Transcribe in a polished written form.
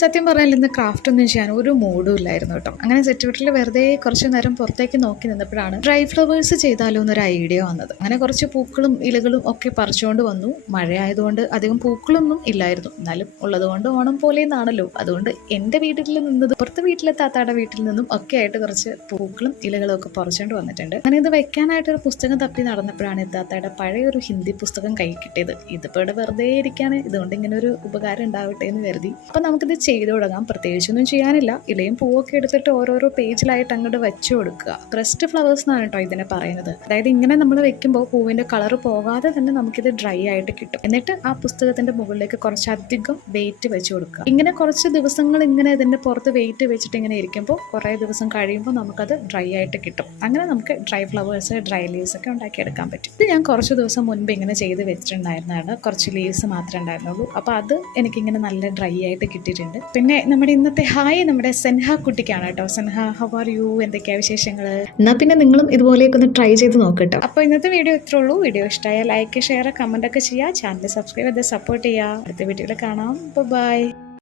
സത്യം പറഞ്ഞാൽ ഇന്ന് ക്രാഫ്റ്റ് ഒന്നും ചെയ്യാൻ ഒരു മൂഡും ഇല്ലായിരുന്നു കേട്ടോ. അങ്ങനെ സിറ്റൗട്ടിൽ വെറുതെ കുറച്ച് നേരം പുറത്തേക്ക് നോക്കി നിന്നപ്പോഴാണ് ഡ്രൈ ഫ്ലവേഴ്സ് ചെയ്താലോ എന്നൊരു ഐഡിയ വന്നത്. അങ്ങനെ കുറച്ച് പൂക്കളും ഇലകളും ഒക്കെ പറിച്ചുകൊണ്ട് വന്നു. മഴയായതുകൊണ്ട് അധികം പൂക്കളൊന്നും ഇല്ലായിരുന്നു, എന്നാലും ഉള്ളതുകൊണ്ട് ഓണം പോലെ എന്നാണല്ലോ. അതുകൊണ്ട് എൻ്റെ വീട്ടിൽ നിന്നത് പുറത്തെ വീട്ടിലെ താത്താടെ വീട്ടിൽ നിന്നും ഒക്കെ ആയിട്ട് കുറച്ച് പൂക്കളും ഇലകളും ഒക്കെ പറിച്ചുകൊണ്ട് വന്നിട്ടുണ്ട്. അങ്ങനെ ഇത് വെക്കാനായിട്ടൊരു പുസ്തകം തപ്പി നടന്നപ്പോഴാണ് താത്തായുടെ പഴയ ഒരു ഹിന്ദി പുസ്തകം കൈ കിട്ടിയത്. ഇതിപ്പോൾ ഇവിടെ വെറുതെ ഇരിക്കുകയാണ്, ഇതുകൊണ്ട് ഇങ്ങനെ ഒരു ഉപകാരം ഉണ്ടാവട്ടെ എന്ന് കരുതി. അപ്പം നമുക്കിത് ചെയ്തു തുടങ്ങാം. പ്രത്യേകിച്ചൊന്നും ചെയ്യാനില്ല. ഇലയും പൂവൊക്കെ എടുത്തിട്ട് ഓരോരോ പേജിലായിട്ട് അങ്ങോട്ട് വെച്ചു കൊടുക്കുക. പ്രസ്ഡ് ഫ്ലവേഴ്സ് എന്നാണ് കേട്ടോ ഇതിനെ പറയുന്നത്. അതായത് ഇങ്ങനെ നമ്മൾ വെക്കുമ്പോൾ പൂവിന്റെ കളർ പോകാതെ തന്നെ നമുക്കിത് ഡ്രൈ ആയിട്ട് കിട്ടും. എന്നിട്ട് ആ പുസ്തകത്തിന്റെ മുകളിലേക്ക് കുറച്ചധികം വെയിറ്റ് വെച്ച് കൊടുക്കുക. ഇങ്ങനെ കുറച്ച് ദിവസങ്ങൾ ഇങ്ങനെ ഇതിന്റെ പുറത്ത് വെയിറ്റ് വെച്ചിട്ട് ഇങ്ങനെ ഇരിക്കുമ്പോൾ കുറേ ദിവസം കഴിയുമ്പോൾ നമുക്കത് ഡ്രൈ ആയിട്ട് കിട്ടും. അങ്ങനെ നമുക്ക് ഡ്രൈ ഫ്ലവേഴ്സ്, ഡ്രൈ ലീവ്സ് ഒക്കെ ഉണ്ടാക്കിയെടുക്കാൻ പറ്റും. ഇത് ഞാൻ കുറച്ച് ദിവസം മുൻപ് ഇങ്ങനെ ചെയ്ത് വെച്ചിട്ടുണ്ടായിരുന്നതാണ്. കുറച്ച് ലീവ്സ് മാത്രമേ ഉണ്ടായിരുന്നുള്ളൂ. അപ്പോൾ അത് എനിക്കിങ്ങനെ നല്ല ഡ്രൈ ആയിട്ട് കിട്ടിയിട്ടുണ്ട്. പിന്നെ നമ്മുടെ ഇന്നത്തെ ഹായ് നമ്മുടെ സെൻഹ കുട്ടിക്കാണ് കേട്ടോ. സെൻഹ, ഹൗ ആർ യു? എന്തൊക്കെയാണ് വിശേഷങ്ങൾ? എന്നാൽ പിന്നെ നിങ്ങളും ഇതുപോലെയൊക്കെ ഒന്ന് ട്രൈ ചെയ്ത് നോക്കട്ടോ. അപ്പോൾ ഇന്നത്തെ വീഡിയോ ഇത്രേ ഉള്ളൂ. വീഡിയോ ഇഷ്ടമായ ലൈക്ക്, ഷെയർ, കമന്റ് ഒക്കെ ചെയ്യുക. ചാനൽ സബ്സ്ക്രൈബ് ചെയ്ത് സപ്പോർട്ട് ചെയ്യുക. അടുത്ത വീഡിയോയിൽ കാണാം. ബൈ.